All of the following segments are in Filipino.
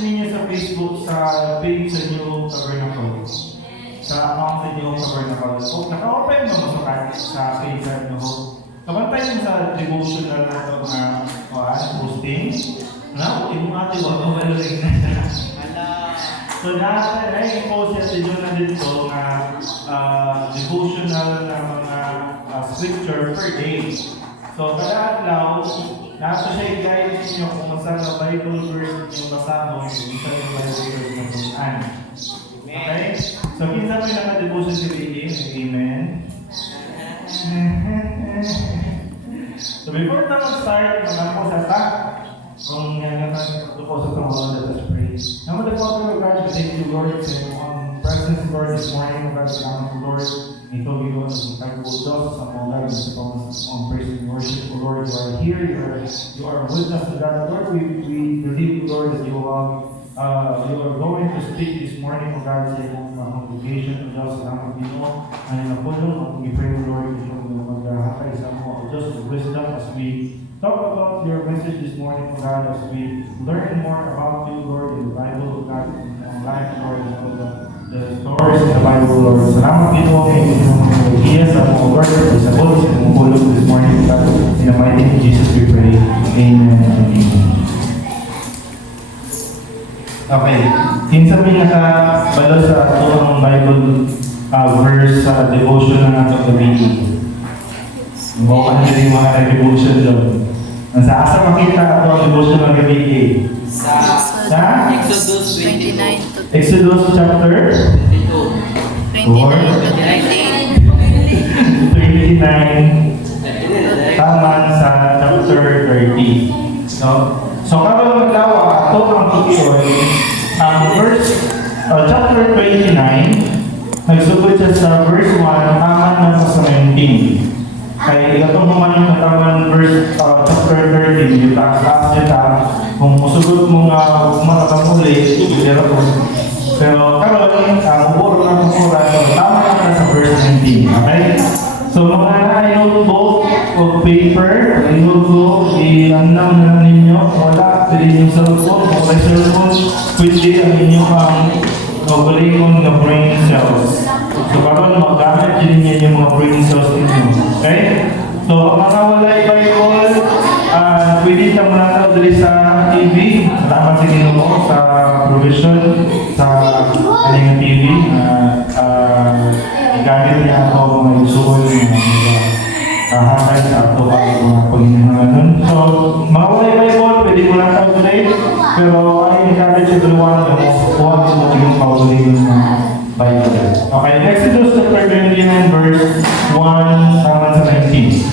ninyo sa Facebook, sa page sa New Tabernacle. Sa account sa New Tabernacle. So, naka-open mo sa page sa New Hope. Kabantay mo sa devotional na ito na posting. Ano? Yung mga tiwag rin na. So, na-i-post yung video na dito na devotional na mga scripture per day. So, kada adlaw, nasa siya i-guide ninyo kung saan na Bible verse yung basahon, kung saan yung Bible verse na tunan. Okay? So, kinsa mo yung naka-devotion si Lady? Amen? So, before na mag-start, mga po sa ta, kung yan naman po sa tungkol, let us pray. Nama the Father of God, we thank you, Lord, sa iyong presence, Lord, this morning, God, salamat po, Lord. Ito, Lord, ang tagpo Diyos sa mga God, sa pang praise and worship, Lord. You are here, you are with us, God. Lord, we believe, Lord, that you are going to speak this morning, God, sa iyong congregation, Diyos, salamat Pino. Ang napulong, we pray, Lord, that you will maghahatay sa mga Diyos, wisdom as we talk about your message this morning, God, as we learn more about you, Lord, in the Bible, God, in our life, Lord, and all the stories in the Bible, Lord. Salamat dito kay Iya sa mga Lord, sa Lord, sa mga bulog this morning, God. In the mighty name of Jesus we pray. Amen and amen. Okay. Kinsa may nakabalo sa tuwang Bible verse sa devotion na nato gabi. Mukha na rin mga nag-devotion doon. Nasa asa makita ako ang devotion ng gabi? Sa Exodus 29 to Exodus chapter 29 to 29 taman sa chapter 30. So karon maglawa ato ang tukiyon ang chapter 29 nagsugod siya sa verse 1 taman na sa 19. Kaya itong naman yung katawan verse chapter 13, yung taas niya kung musugod mo nga makakamuli, pero karoon, muburo na mubura, so tama na sa verse 19, okay? So mga na-notebook o paper, notebook, i-anam na ninyo, wala, pwede yung cellphone, o may cellphone, pwede ang inyong operation ng brain cells. So karoon, magamit din niya yung mga brain cells ninyo, okay? So ang mga walay Bible, pwede na manataw dali sa TV, tama sa Ginoo sa provision sa kanyang TV. Igamit niya ako mga isuon hatay sa ato ang mga paghinangalan. So mga walay Bible, pwede mo lang tayo today, pero ay igamit siya dalawa na huwag mo yung paulihin ng Bible. Okay, Exodus chapter 29 verse 1 hanggang sa 19.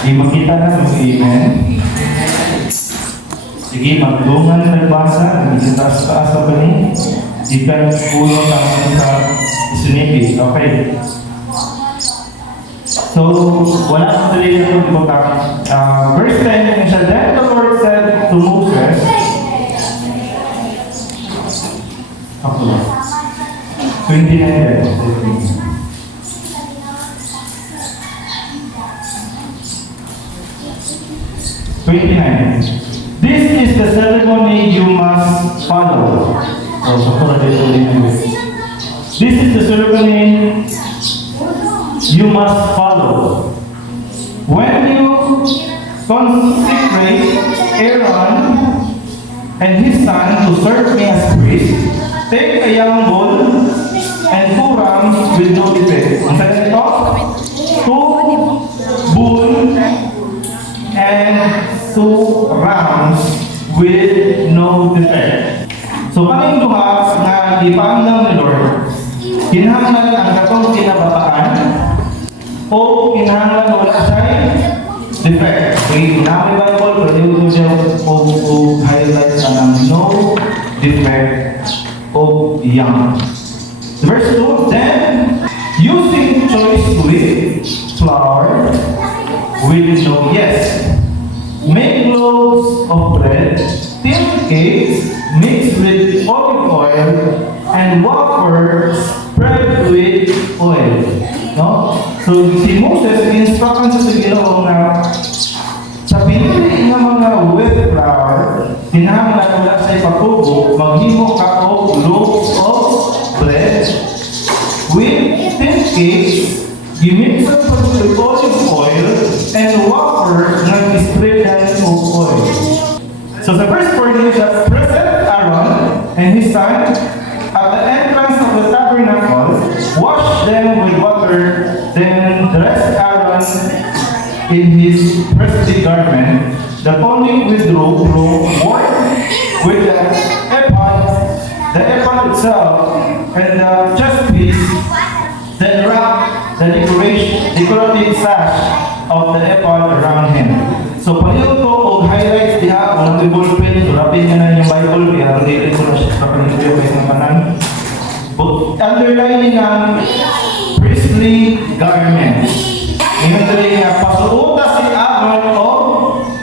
Di makita na ng amen. Sige, magdungan nagbasa, nagsitas-taas na ba ni? Di ka puno naman sa isunipis. Okay. So, wala sa dali na ito. Verse 10, siya, then the Lord said to Moses, ako 29. This is the ceremony you must follow. This is the ceremony you must follow. When you consecrate Aaron and his son to serve me as priest, take a young bull and 2 rams with no defect. Ang sabi nito? 2 bull and 2 rams with no defect. So kaming duha nga ipaandam ni Lord, kinahanglan ang katong kinabataan o kinahanglan wala siya defect. Okay, namin Bible, pwede ko siya highlight ang no defect o young. Verse 2, then using choice wheat flour with no yeast, make loaves of bread, tin cakes mixed with olive oil, and wafer spread with oil. No? So si Moses, instruction sa Ginoo nga sa pinili ng mga wheat flour, kinahanglan wala sa ipagtubo, maghimo ka og loaf of bread with 10 cakes, gimixan pa with olive oil, and wafer na ispreadan of oil. So the first part is that present Aaron and his son at the entrance of the tabernacle, wash them with water, then dress Aaron in his priestly garment, the tunic with robe worn with the ephod itself, and the chest piece, then wrap the decorative sash of the ephod around him. So, paliw to o highlights diha, kung nag-ball pen, rapin nyo na yung Bible, kaya hindi ko na siya kapag yung guys ng kanan. Underlining ng priestly garments. Ngayon tuloy nga, pasuota si Aaron o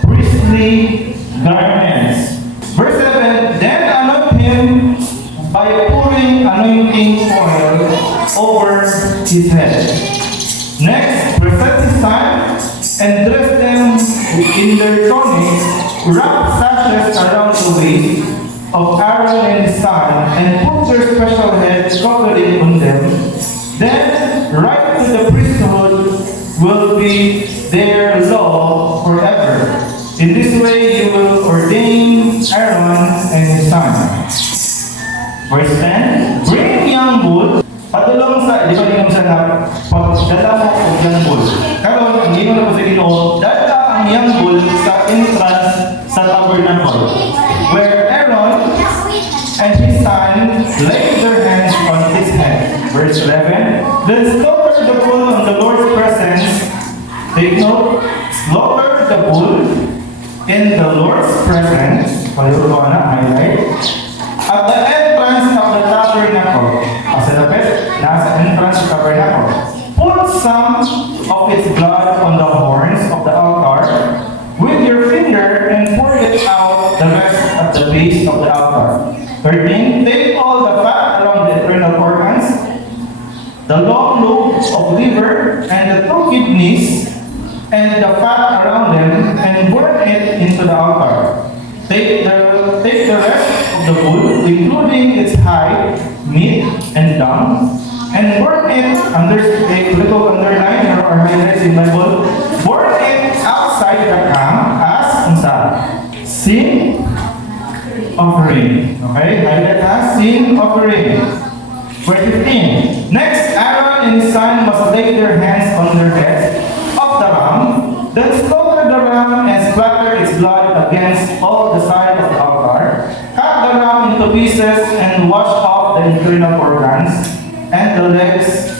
priestly garments. Verse 7, then anoint him by pouring anointing oil over his head. Next, present his son and dress them in their tunics, wrap sashes around the waist of Aaron and his son, and put their special head covering on them. Then, right to the priesthood will be their law forever. In this way, you will ordain Aaron and his son. Verse 10, bring young bull. Padulong sa, di ba din sa lahat, pagdala mo ang young bull. Karoon, ang gino na po sa Ginoo, dala ang young bull sa entrance sa tabernacle, where Aaron and his son lay their hands on his head. Verse 11, then slaughter the bull on the Lord's presence. Take note, slaughter the bull in the Lord's presence. Paano ko na, highlight. At the entrance of the tabernacle. Kasi dapat, nasa entrance of the tabernacle. Put some of its blood on the horns of the altar with your finger and pour it out the rest at the base of the altar. 13, take all the fat around the internal organs, the long lobe of liver, and the two kidneys, and the fat around them, and burn it into the altar. Take the rest of the bull, including its hide, meat, and dung, and burn it under a little underline or highlights in my bowl. Burn it outside the camp as sin offering. Okay, highlight as sin offering. Verse 15. Next, Aaron and his son must lay their hands on their heads of the ram, then slaughter the ram and splatter its blood against all the sides of the altar. Cut the ram into pieces and wash off the internal organs and the legs.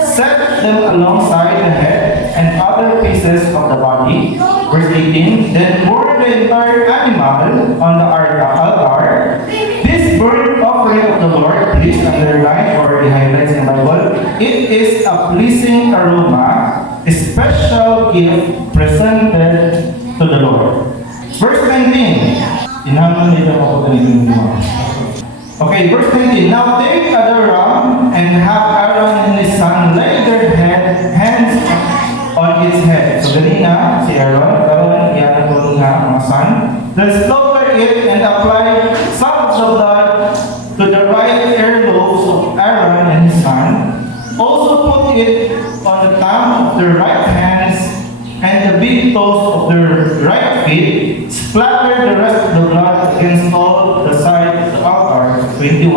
Set them alongside the head and other pieces of the body. Verse 18. Then burn the entire animal on the altar. This burnt offering of the Lord, please underline or highlight in the Bible. It is a pleasing aroma, a special gift presented to the Lord. Verse 19. Inaman nito ako ganito mo. Okay, verse 19. Now take other ram and have Aaron and his son lay their hands on its head. So ganina, si Aaron, yan ko nga mga son. Then slaughter it and apply some of the blood to the right earlobes of Aaron and his son. Also put it on the thumb of their right hands and the big toes of their right feet. Splatter the rest of the blood against all the sides of the altar. 21.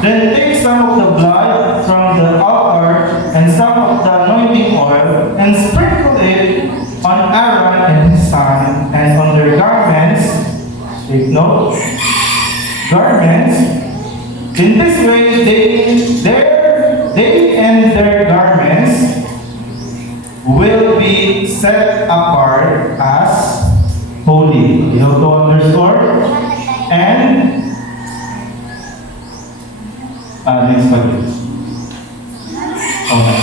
Then take some of the blood from the altar and some of the anointing oil and sprinkle it on Aaron and his son and on their garments. Take note. Garments. In this way, they and their garments will be set apart as holy. You have to underscore. And next one. Okay.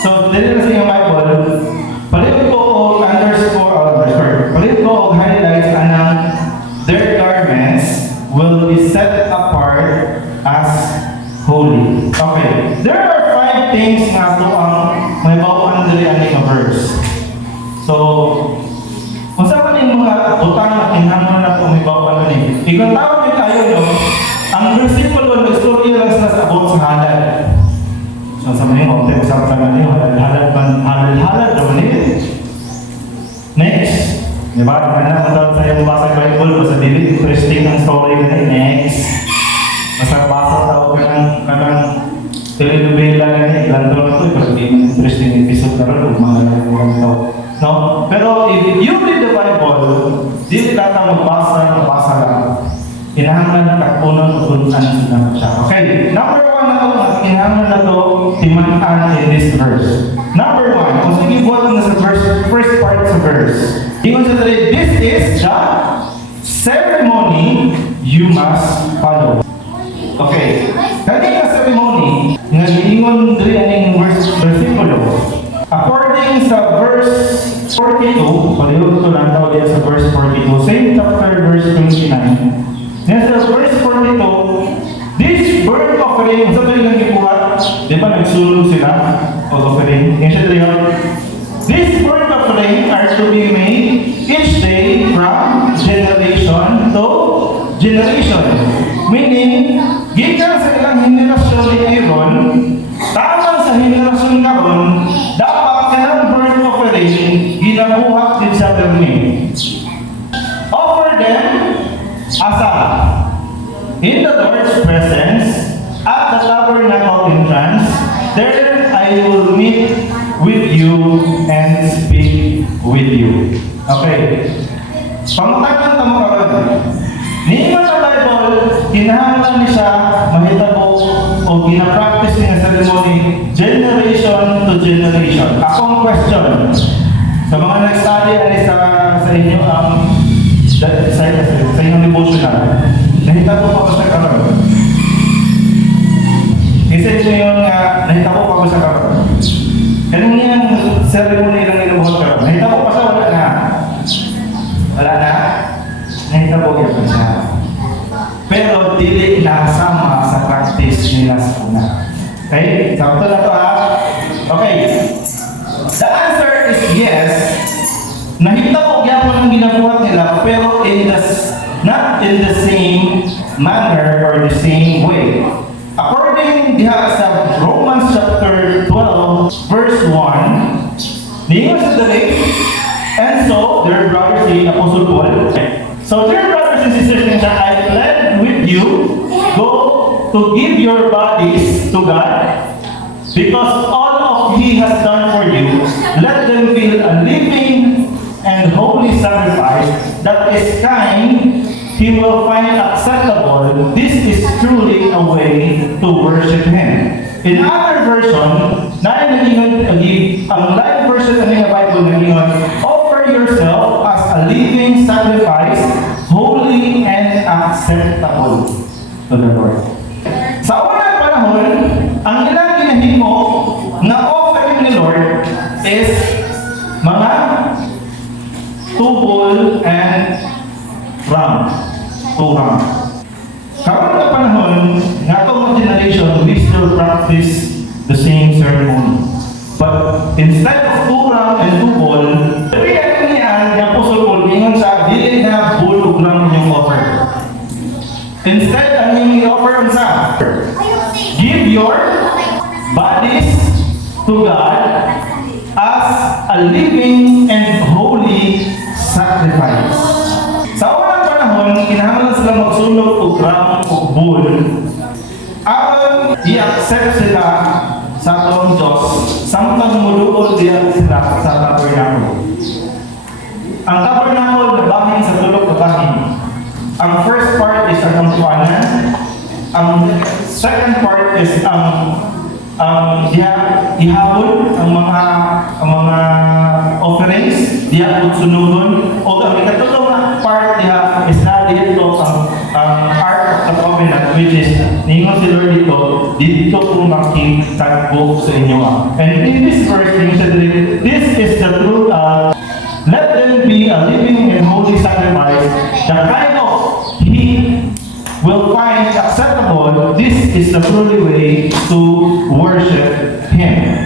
So, dito na sa yung Bible, palit ko o palit ko o highlights anang their garments will be set apart as holy. Okay. There are 5 things nga to ang may bawaan diri ani nga verse. So, kung sa man yung mga butang na kinahanglan na umibaw ka nun eh. Ikong tawag yung tayo, no? Ang versikulo, nag-story lang sila sa about sa halal. So, sa mga konti, usap ka nga niyo, halal naman eh. Next. Di ba? Ano daw sa yung basa Bible, basta dili, interesting ang story na next. Basta basa daw ka ng telenovela na ilan daw ito, pero di man interesting episode na rin, mga lang daw. No? Pero if you read the Bible, dili ka magbasa lang. Kinahanglan na kakunan na siya. Okay, number 1 na ito, kinahanglan na ito timanaan in this verse. Number 1, kung sige buhat na sa verse, first part sa verse. Ingon sa tali, this is the ceremony you must follow. Okay, kanina ceremony, nga giingon diri aning versikulo. According sa verse 42, palihog ito lang tawag sa verse 42, same chapter verse 29. Yes, sa verse 42, this burnt offering, sa ba yung nagkipuhat? Di ba nagsulong sila? O offering? Yan siya dito. This burnt offering are to be made each day from generation to generation. Meaning, gikan sa ilang henerasyon ni Aaron, tamang sa henerasyon karon, dapat ilang burnt offering ginabuhat din sa termin. Offer them asa in the Lord's presence at the tabernacle entrance. There I will meet with you and speak with you. Okay. Pangutagan tamo karon. Niingon sa Bible, kinahanglan ni siya mahitabo o gina-practice niya ceremony generation to generation. Akong question sa mga nag-study ani sa inyo sa inyong devotional, nahitabo pa ba sa karon? Isa nyo yun nga, nahitabo pa ba sa karon? Ganun yan, ceremony lang nilubuhat karon. Nahitabo pa sa wala na? Wala na? Nahitabo yan pa siya. Pero dili nasama sa practice nila sa una. Okay? Sakto na to ha? Okay. The answer is yes. Nahitabo gyapon ang ginabuhat nila, pero not in the same manner or the same way. According diha sa Romans chapter 12 verse 1, niingon sa dali, and so their brothers si Apostle Paul. So dear brothers and sisters, I plead with you, go to give your bodies to God, because all of He has done for you. Let them feel a living and holy sacrifice that is kind, He will find acceptable. This is truly a way to worship Him. In other version, ang live version ng Bible nagingon, offer yourself as a living sacrifice, holy and acceptable to the Lord. Sa unang panahon, ang ilang ginahimo na offering ni Lord is mga tubol and ram. Tuhang. Karon na panahon, nga itong generation, we still practice the same ceremony. But instead of turang and tubol, sabihan niya, yung Apostle Paul, ingon sa, dili na bull o ram yung offer. Instead, ang yung offer ang sa, give your bodies to God as a living and holy sacrifice. Sa unang panahon, kinahanglan sila magsulog o ram o bull. Aron i-accept sila sa atong Diyos, samtang muluod diyan sila sa tabernacle. Ang tabernacle na bahin sa tulog na bahin. Ang first part is ang kuwanan. Ang second part is ihabol ang mga offerings, diya sunodon, o ang ikatulong na part diya is na dito ang Ark of the Covenant, which is ningon si Lord dito kung makitagbo sa inyo. And in this verse, this is the true, let them be a living and holy sacrifice, the kind of He will find acceptable. This is the truly way to worship Him.